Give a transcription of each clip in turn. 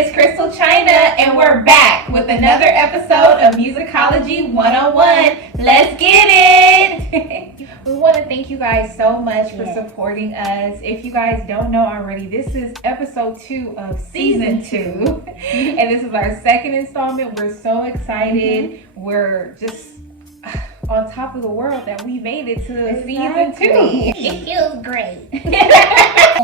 is ChrystalChyna, and we're back with another episode of Musicology 101. Let's get it! We want to thank you guys so much for supporting us. If you guys don't know already, this is episode 2 of season 2. And this is our second installment. We're so excited. We're just on top of the world that we made it to season 2. It feels great.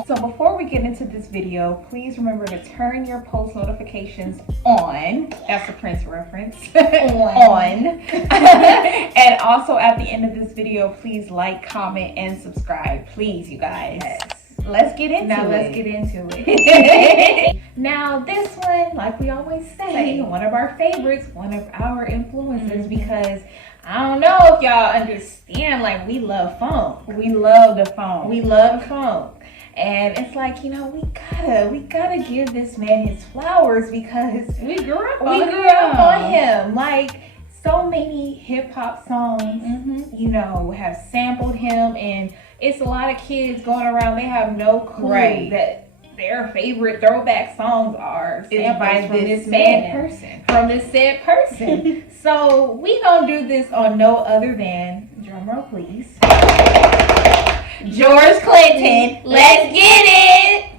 So before we get into this video, please remember to turn your post notifications on. That's a Prince reference. On. And also at the end of this video, please like, comment, and subscribe. Please, you guys. Yes. Let's get into it. Let's get into it. Now, this one, like we always say, one of our favorites, one of our influences, because I don't know if y'all understand, like, we love funk. We love the funk. We love funk. And it's like, you know, we gotta give this man his flowers because we grew up on him. Like, so many hip hop songs, you know, have sampled him, and it's a lot of kids going around, they have no clue that their favorite throwback songs are by this said person. So we gonna do this on no other than, drumroll please, George Clinton. Let's get it!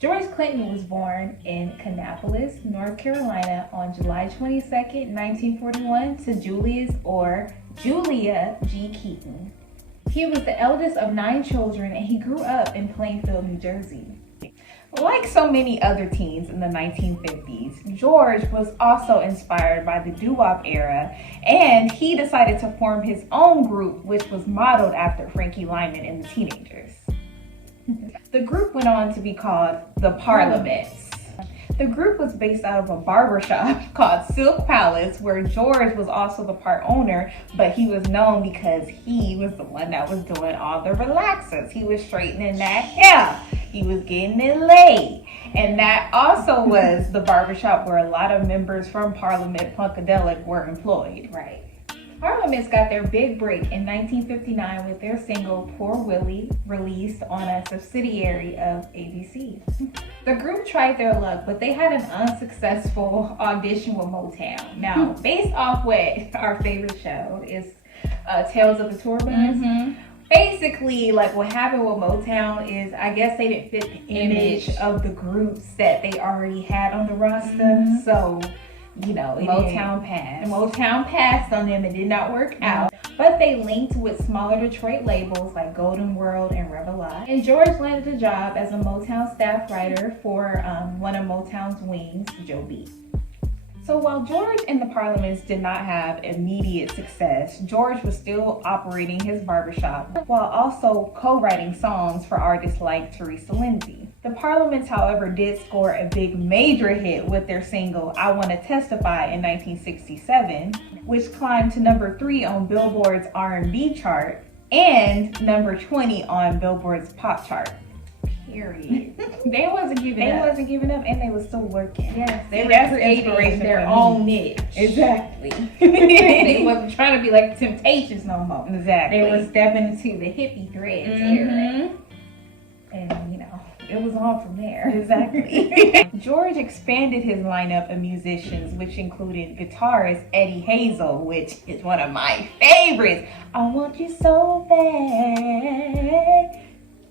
George Clinton was born in Kannapolis, North Carolina on July 22nd, 1941 to Julius or Julia G. Keaton. He was the eldest of 9 children, and he grew up in Plainfield, New Jersey. Like so many other teens in the 1950s, George was also inspired by the doo-wop era, and he decided to form his own group, which was modeled after Frankie Lyman and the Teenagers. The group went on to be called the Parliaments. The group was based out of a barbershop called Silk Palace, where George was also the part owner, but he was known because he was the one that was doing all the relaxers. He was straightening that hair. He was getting it laid. And that also was the barbershop where a lot of members from Parliament Funkadelic were employed. Right. Parliaments got their big break in 1959 with their single Poor Willie, released on a subsidiary of ABC. The group tried their luck, but they had an unsuccessful audition with Motown. Now, based off what our favorite show is, Tales of the Tour Bus, basically, like, what happened with Motown is, I guess they didn't fit the image of the groups that they already had on the roster. So, you know, Motown passed on them. It did not work out. But they linked with smaller Detroit labels like Golden World and Revelat. And George landed a job as a Motown staff writer for one of Motown's wings, Joe B. So while George and the Parliaments did not have immediate success, George was still operating his barbershop while also co-writing songs for artists like Teresa Lindsay. The Parliaments, however, did score a big major hit with their single I Wanna Testify in 1967, which climbed to number 3 on Billboard's R&B chart and number 20 on Billboard's pop chart. Period. They wasn't giving up, and they was still working. Yes, they were creating their own niche. Exactly. They wasn't trying to be like the Temptations no more. Exactly. They were stepping into the hippie threads era, and you know, it was on from there. Exactly. George expanded his lineup of musicians, which included guitarist Eddie Hazel, which is one of my favorites. I want you so bad.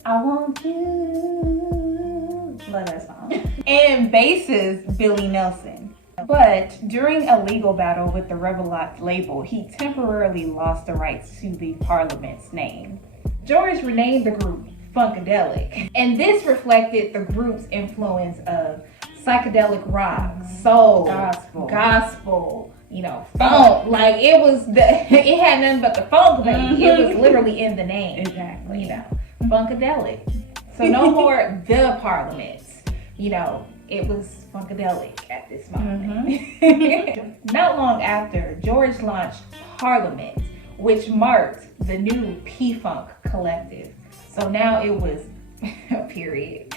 I want you. Love that song. And bassist Billy Nelson. But during a legal battle with the Revelat label, he temporarily lost the rights to the Parliament's name. George renamed the group Funkadelic, and this reflected the group's influence of psychedelic rock, soul, gospel, you know, funk. Like, it had nothing but the funk, baby. It was literally in the name. Exactly. You know. Funkadelic. So no more the Parliaments. You know, it was Funkadelic at this moment. Not long after, George launched Parliament, which marked the new P-Funk collective. So now it was period.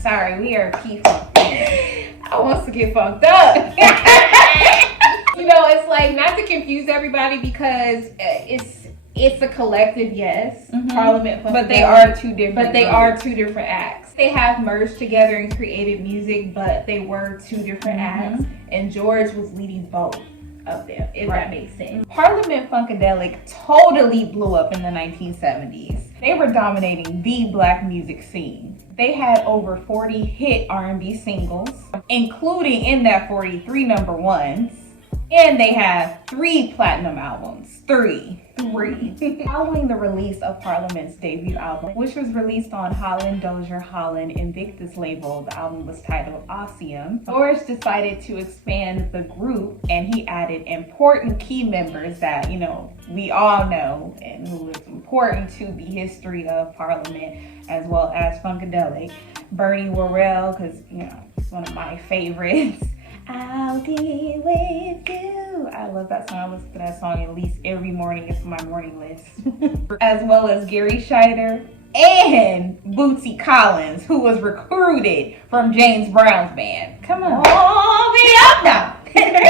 Sorry, we are P-Funk fans. I want to get funked up. You know, it's like, not to confuse everybody, because It's a collective, yes. Parliament Funkadelic. But they are two different. But they are two different acts. They have merged together and created music, but they were two different acts. And George was leading both of them, if that makes sense. Parliament Funkadelic totally blew up in the 1970s. They were dominating the black music scene. They had over 40 hit R&B singles, including in that 43 number ones. And they have 3 platinum albums. Three. Following the release of Parliament's debut album, which was released on Holland Dozier Holland Invictus label, the album was titled Ossium. George decided to expand the group, and he added important key members that, you know, we all know and who is important to the history of Parliament as well as Funkadelic. Bernie Worrell, because, you know, it's one of my favorites. I'll be with you. I love that song. I listen to that song at least every morning. It's on my morning list. As well as Gary Scheider and Bootsy Collins, who was recruited from James Brown's band. Come on. Warm me up now.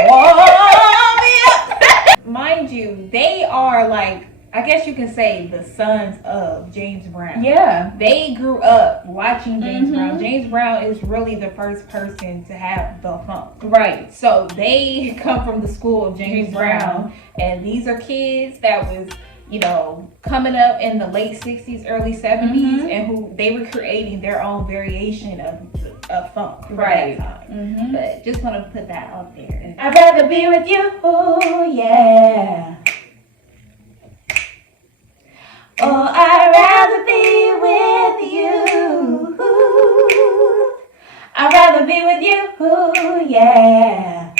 Warm me up. Mind you, they are like, I guess you can say, the sons of James Brown. Yeah. They grew up watching James Brown. James Brown is really the first person to have the funk. Right. So they come from the school of James Brown. And these are kids that was, you know, coming up in the late 60s, early 70s, and who they were creating their own variation of funk for that time. But just want to put that out there. I'd rather be with you, oh yeah. Oh, I'd rather be with you. I'd rather be with you, yeah.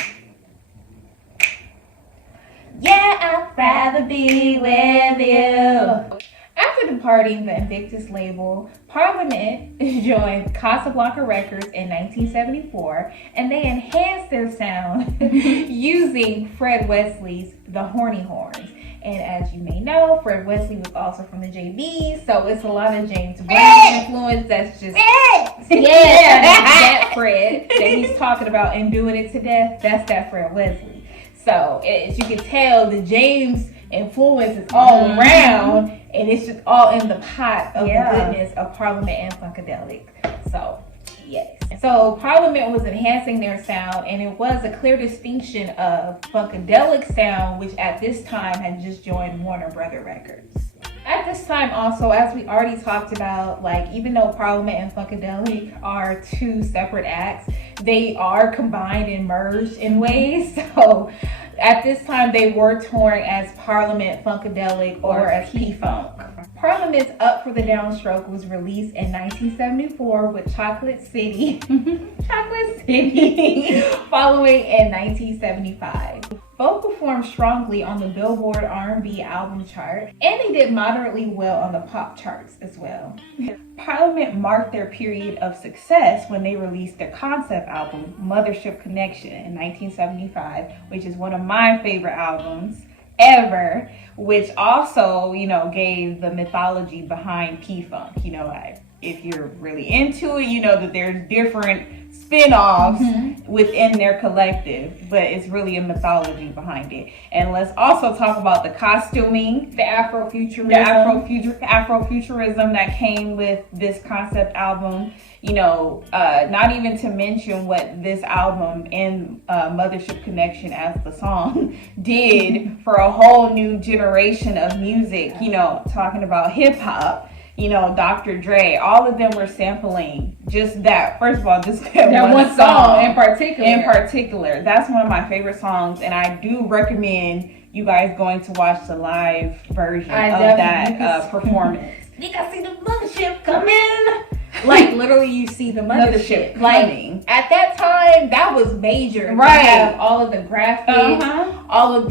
Yeah, I'd rather be with you. After departing the Invictus label, Parliament joined Casablanca Records in 1974, and they enhanced their sound using Fred Wesley's The Horny Horns. And as you may know, Fred Wesley was also from the JBs, so it's a lot of James Brown influence that's just... that Fred that he's talking about and doing it to death, that's that Fred Wesley. So, as you can tell, the James influence is all around, and it's just all in the pot of the goodness of Parliament and Funkadelic. So, yes. So Parliament was enhancing their sound, and it was a clear distinction of Funkadelic sound, which at this time had just joined Warner Brother Records. At this time also, as we already talked about, like, even though Parliament and Funkadelic are two separate acts, they are combined and merged in ways. So at this time they were touring as Parliament Funkadelic or as P-Funk. Parliament's Up for the Downstroke was released in 1974 with Chocolate City, following in 1975. Both performed strongly on the Billboard R&B album chart, and they did moderately well on the pop charts as well. Parliament marked their period of success when they released their concept album, Mothership Connection, in 1975, which is one of my favorite albums ever, which also, you know, gave the mythology behind P-Funk. You know, if you're really into it, you know that there's different spin-offs within their collective, but it's really a mythology behind it. And let's also talk about the costuming, the Afrofuturism that came with this concept album. You know, not even to mention what this album and Mothership Connection as the song did for a whole new generation of music, you know, talking about hip-hop. You know, Dr. Dre, all of them were sampling just that. First of all, just that one song in particular. That's one of my favorite songs, and I do recommend you guys going to watch the live version of that performance. You can see the mothership coming. Like, literally, you see the mothership coming. Like, at that time, that was major. Right. To have all of the graphics, all of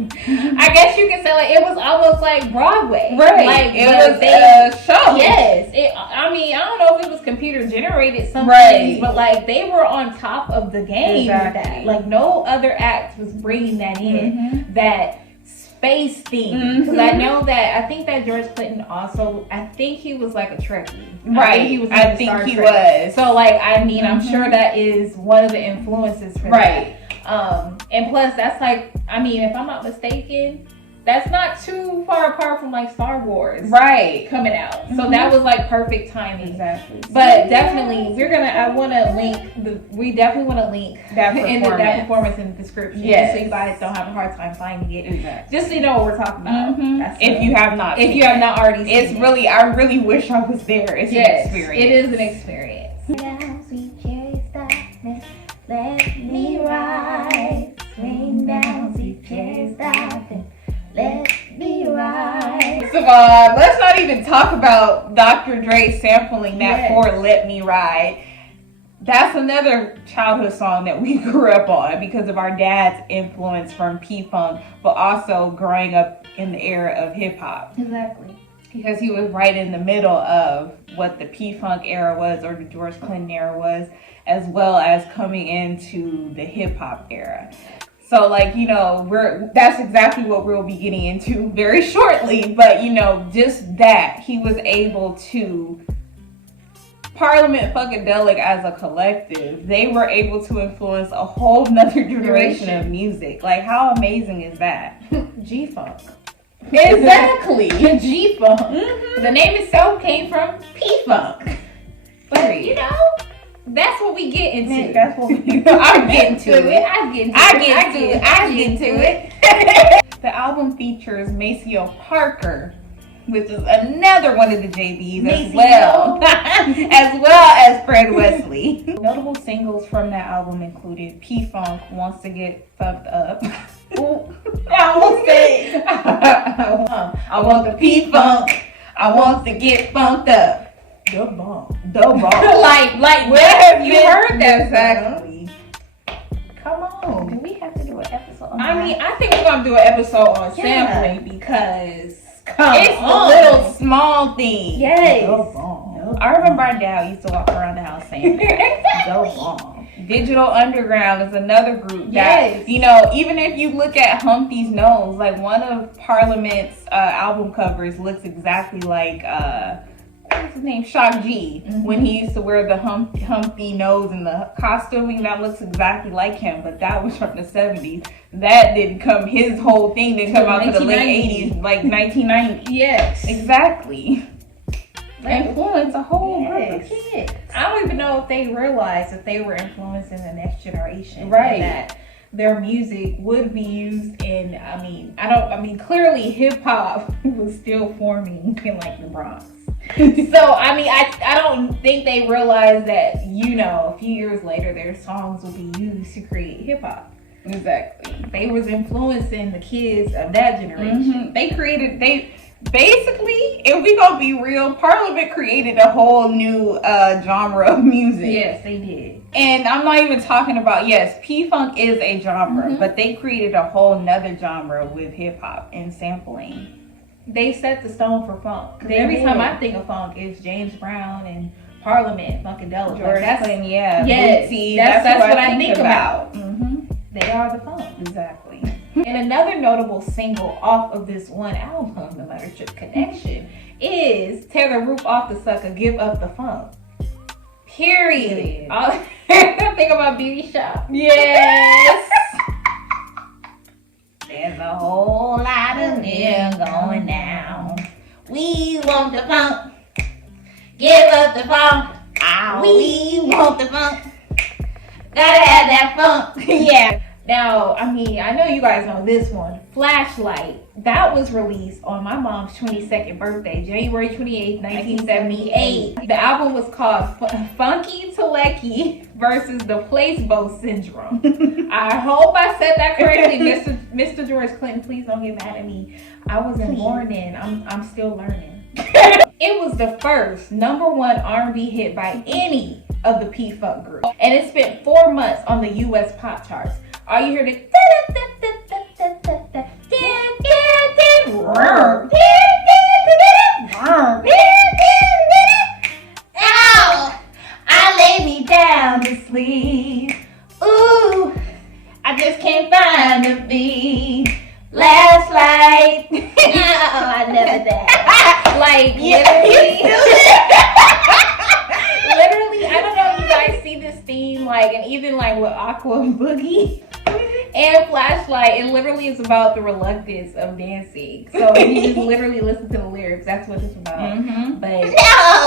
I guess you could say, like, it was almost like Broadway. Right. Like, it was a show. Yes. I mean, I don't know if it was computer generated something, but, like, they were on top of the game with that. Like, no other act was bringing that in, that space theme. Because I think that George Clinton also, I think he was like a Trekkie. Right. I think he was. So, like, I mean, I'm sure that is one of the influences for that. And plus, that's like, I mean, if I'm not mistaken, that's not too far apart from like Star Wars coming out. So that was like perfect timing. Exactly. But definitely, I want to link we definitely want to link that performance in the description. Yes. So you guys don't have a hard time finding it. Exactly. Just so you know what we're talking about. That's If you have not already seen it's really, I really wish I was there. It's an experience. It is an experience. Down, sweet cherry starfish, let me ride. Swing down, sweet cherry starfish, let me ride. First of all, let's not even talk about Dr. Dre sampling that for Let Me Ride. That's another childhood song that we grew up on because of our dad's influence from P-Funk, but also growing up in the era of hip-hop. Exactly. Because he was right in the middle of what the P-Funk era was, or the George Clinton era was, as well as coming into the hip-hop era. So, like, you know, that's exactly what we'll be getting into very shortly. But, you know, just that he was able to, Parliament Funkadelic as a collective, they were able to influence a whole nother generation of music. Like, how amazing is that? G-Funk. Exactly. G-Funk. The name itself came from P-Funk. But, you know, that's what we get into. That's what we I'm getting to it. I get to it. The album features Maceo Parker, which is another one of the JBs as well. As well as Fred Wesley. Notable singles from that album included P-Funk, Wants to Get Fucked Up. Ooh, I almost said I want the P-Funk. I want to get funked up. The bomb. like where have you heard that? Exactly. Come on. Do we have to do an episode on I mean, I think we're gonna do an episode on sampling because it's the little small thing. Yes. The bomb. I remember our dad used to walk around the house saying that. The bomb. Digital Underground is another group that, you know, even if you look at Humpty's Nose, like one of Parliament's album covers looks exactly like what's his name? Shock G, when he used to wear the Humpty nose and the costuming, that looks exactly like him, but that was from the 70s. That didn't come, his whole thing didn't come out to the late 80s, like 1990. Yes. Exactly. Influence a whole group of kids. I don't even know if they realized that they were influencing the next generation. Right. And that their music would be used in, clearly hip hop was still forming in like the Bronx. So, I don't think they realized that, you know, a few years later, their songs will be used to create hip hop. Exactly. They was influencing the kids of that generation. Basically, if we gonna be real, Parliament created a whole new genre of music. Yes, they did. And I'm not even talking about, P-Funk is a genre, but they created a whole nother genre with hip hop and sampling. They set the stone for funk. Every time I think of funk, it's James Brown and Parliament, Funkadelic. George Clinton, Yes, Bootsy, that's what I think about. They are the funk. Exactly. And another notable single off of this one album, The Mothership Connection, is Tear the Roof Off the Sucker, Give Up the Funk. Period. Think about Beauty Shop. Yes. There's a whole lot of men going down. We want the funk. Give up the funk. We want the funk. Gotta have that funk. Yeah. Now, I know you guys know this one. Flashlight. That was released on my mom's 22nd birthday, January 28th, 1978. The album was called Funky Telecky versus the Placebo Syndrome. I hope I said that correctly, Mr. George Clinton. Please don't get mad at me. I wasn't born then. I'm still learning. It was the first #1 R&B hit by any of the P-Funk group, and it spent 4 months on the U.S. pop charts. All you hear is Ow! I lay me down to sleep. Ooh, I just can't find a beat. Last light. No, I never did. Like, literally, I don't know if you guys see this theme, like, and even like with Aqua and Boogie. and Flashlight. It literally is about the reluctance of dancing. So if you just literally listen to the lyrics, that's what it's about. Mm-hmm. But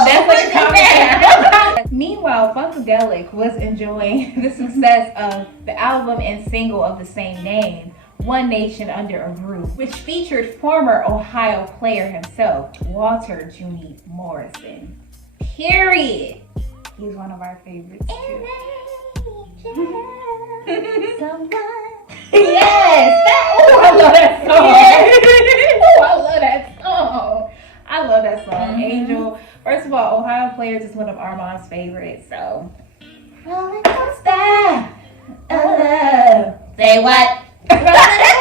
that's like a conversation. Meanwhile, Funkadelic was enjoying the success of the album and single of the same name, One Nation Under a Groove, which featured former Ohio player himself, Walter Juni Morrison. Period. He's one of our favorites too. Yes! I love that song. Oh, I love that song. I love that song. Mm-hmm. Angel. First of all, Ohio Players is one of Armand's favorites, so. Roller coaster. Say what?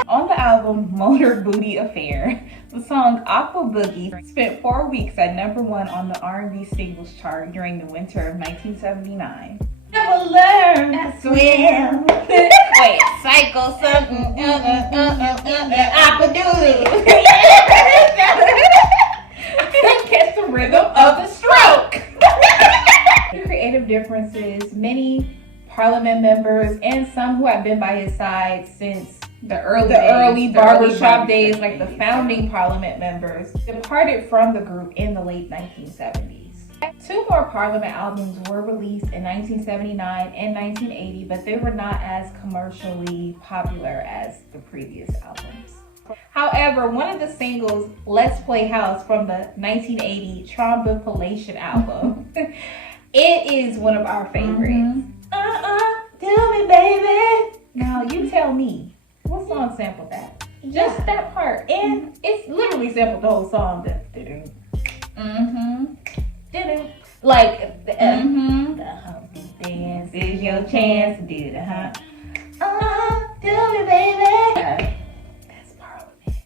On the album Motor Booty Affair, the song Aqua Boogie spent 4 weeks at #1 on the R&B singles chart during the winter of 1979. Never learn to swim. Wait, psycho something. Aqua doodle. Catch the rhythm of the stroke. Creative differences, many Parliament members, and some who have been by his side since the early barbershop days, like the founding Parliament members, departed from the group in the late 1970s. 2 more Parliament albums were released in 1979 and 1980, but they were not as commercially popular as the previous albums. However, one of the singles, Let's Play House, from the 1980 Trombopolation album, it is one of our favorites. Do me, baby. Now, you tell me, what song sampled that? Just that part. And it's literally sampled the whole song. Like, the Humpty Dance is your chance to do the hump. Do me, baby. That's Parliament.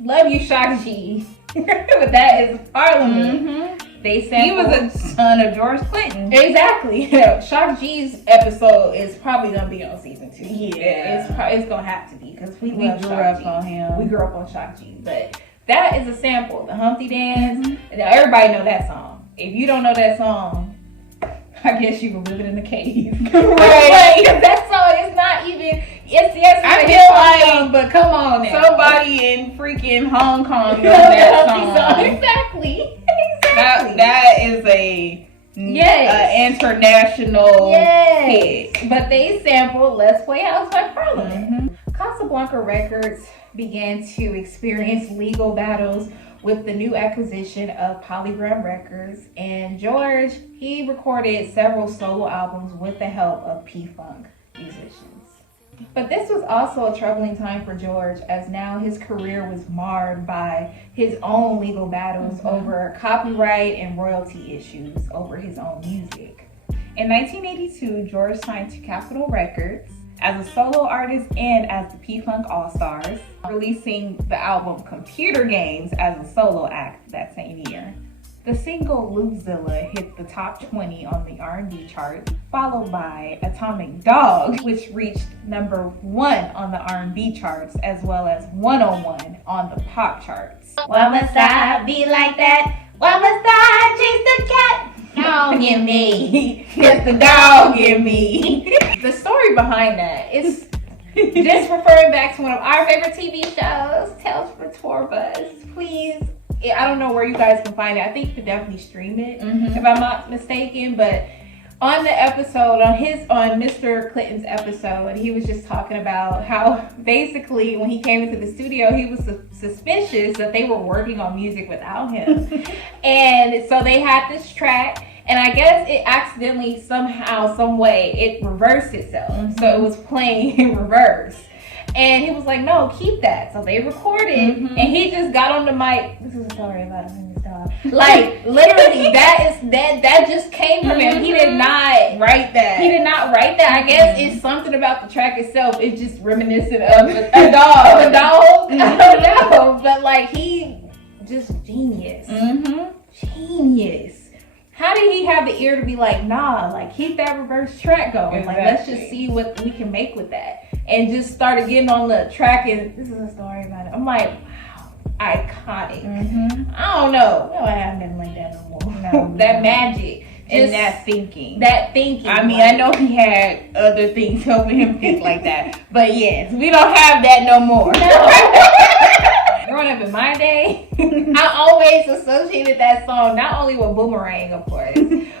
Love you, Shock G. But that is Parliament. They sampled. He was a son of George Clinton. Exactly. Shock G's episode is probably gonna be on season 2. Yeah, it's gonna have to be because we grew love Shock G. up on him. We grew up on Shock G, but that is a sample. The Humpty Dance. Now, everybody know that song. If you don't know that song, I guess you were living in the cave. Right? Because that song is not even. I feel like, but come on now. somebody in freaking Hong Kong knows that song. Exactly. That is a international hit. But they sampled Let's Play House by Parliament. Casablanca Records began to experience legal battles with the new acquisition of Polygram Records, and George, he recorded several solo albums with the help of P-Funk musicians. But this was also a troubling time for George, as now his career was marred by his own legal battles over copyright and royalty issues over his own music. In 1982, George signed to Capitol Records as a solo artist and as the P-Funk All-Stars, releasing the album Computer Games as a solo act that same year. The single Loopzilla hit the top 20 on the R&B chart, followed by Atomic Dog, which reached #1 on the R&B charts, as well as 101 on the pop charts. Why must I be like that? Why must I chase the cat? Dog in me. It's the dog in me. The story behind that is just referring back to one of our favorite TV shows, Tales from the Tour Bus. Please, I don't know where you guys can find it. I think you could definitely stream it, if I'm not mistaken. But on the episode, on Mr. Clinton's episode, he was just talking about how basically when he came into the studio, he was suspicious that they were working on music without him. And so they had this track, and I guess it accidentally somehow, some way, it reversed itself. So it was playing in reverse. And he was like, no, keep that. So they recorded, and he just got on the mic. This is a story about him and his dog. Like, literally, that just came from him. He did not write that. He did not write that. I guess it's something about the track itself. It's just reminiscent of a dog. A dog? I don't know. But, like, he just genius. Genius. How did he have the ear to be like, nah, like, keep that reverse track going. Exactly. Like, let's just see what we can make with that. And just started getting on the track, and this is a story about it. I'm like, wow, iconic. I don't know. No, I haven't been like that no more. No, that magic and that thinking. I mean, I know he had other things helping him think like that, but yes, we don't have that no more. Growing up in my day, I always associated that song not only with Boomerang, of course,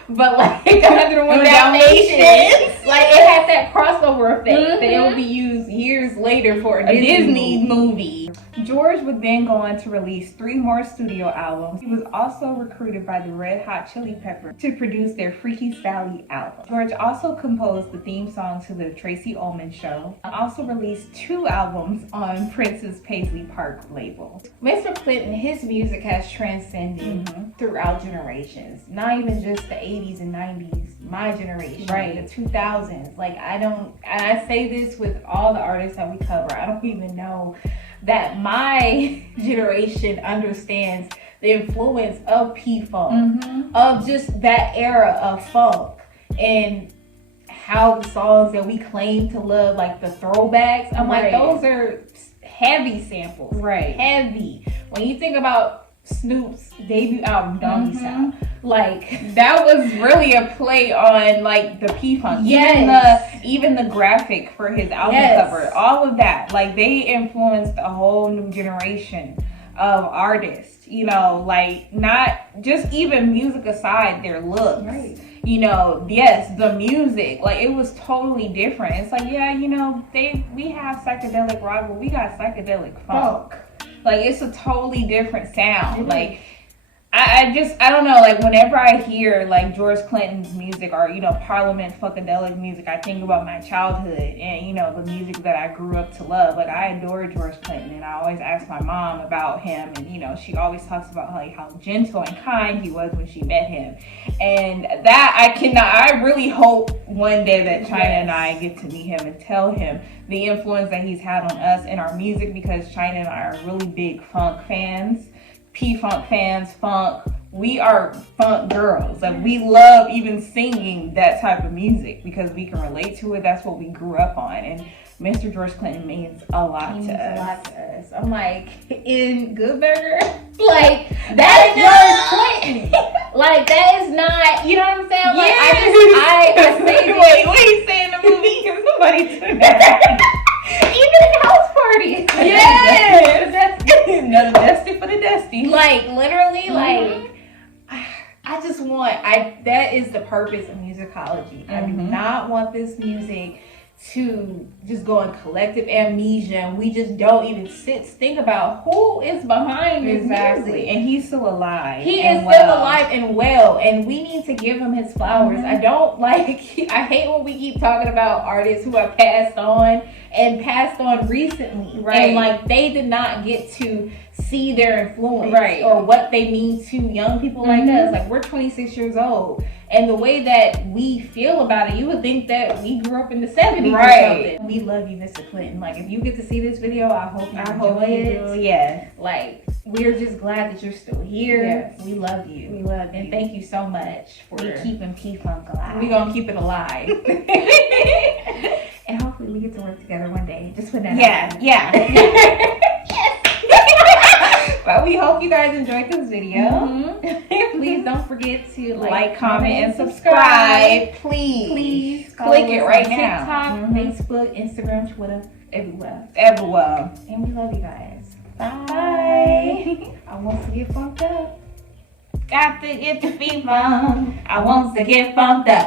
but like 101 Dalmatians. Like it had that crossover effect that it would be used years later for a Disney movie. George would then go on to release 3 more studio albums. He was also recruited by the Red Hot Chili Peppers to produce their Freaky Sally album. George also composed the theme song to the Tracy Ullman Show. He also released 2 albums on Prince's Paisley Park label. Mr. Clinton, his music has transcended throughout generations. Not even just the 80s and 90s, my generation, the 2000s. Like I say this with all the artists that we cover, I don't even know that my generation understands the influence of P-Funk, of just that era of funk, and how the songs that we claim to love, like the throwbacks, I'm like, those are heavy samples. Heavy. When you think about Snoop's debut album, Doggy Style, like that was really a play on like the P-Funk. Even the graphic for his album cover, all of that, like they influenced a whole new generation of artists, you know, like not just even music aside, their looks, you know, the music, like it was totally different. It's like, you know, we have psychedelic rock, but we got psychedelic funk. Like it's a totally different sound. Like I don't know, like whenever I hear like George Clinton's music or, you know, Parliament Funkadelic music, I think about my childhood and, you know, the music that I grew up to love. Like I adore George Clinton, and I always ask my mom about him, and, you know, she always talks about like how gentle and kind he was when she met him. And that I really hope one day that Chyna and I get to meet him and tell him the influence that he's had on us in our music, because Chyna and I are really big funk fans. P-Funk fans, funk. We are funk girls. Like we love even singing that type of music because we can relate to it. That's what we grew up on. And Mr. George Clinton means a lot to us. I'm like, in Good Burger, like that is George Clinton. Like that is not, you know what I'm saying? Like I say wait, what you say in the movie? Because somebody said that. Even in house parties. Another dusty for the dusty. Like literally, like I just want that is the purpose of musicology. I do not want this music to just go in collective amnesia, and we just don't even think about who is behind this music. And he's still alive. He is still alive and well, and we need to give him his flowers. I don't like, I hate when we keep talking about artists who have passed on recently, and like they did not get to see their influence or what they mean to young people like us. Like we're 26 years old, and the way that we feel about it, you would think that we grew up in the 70s or something. We love you, Mr. Clinton. Like if you get to see this video, I hope you enjoy it. Like we're just glad that you're still here. We love you. We love you. And thank you so much for keeping P-Funk alive. We're gonna keep it alive. And hopefully we get to work together one day. Just put that out. But we hope you guys enjoyed this video. Please don't forget to like, comment, and subscribe. Please click it right now. TikTok, Facebook, Instagram, Twitter, everywhere. And we love you guys. Bye. I want to get funked up. Got to get the feet funk. I want to get funked up.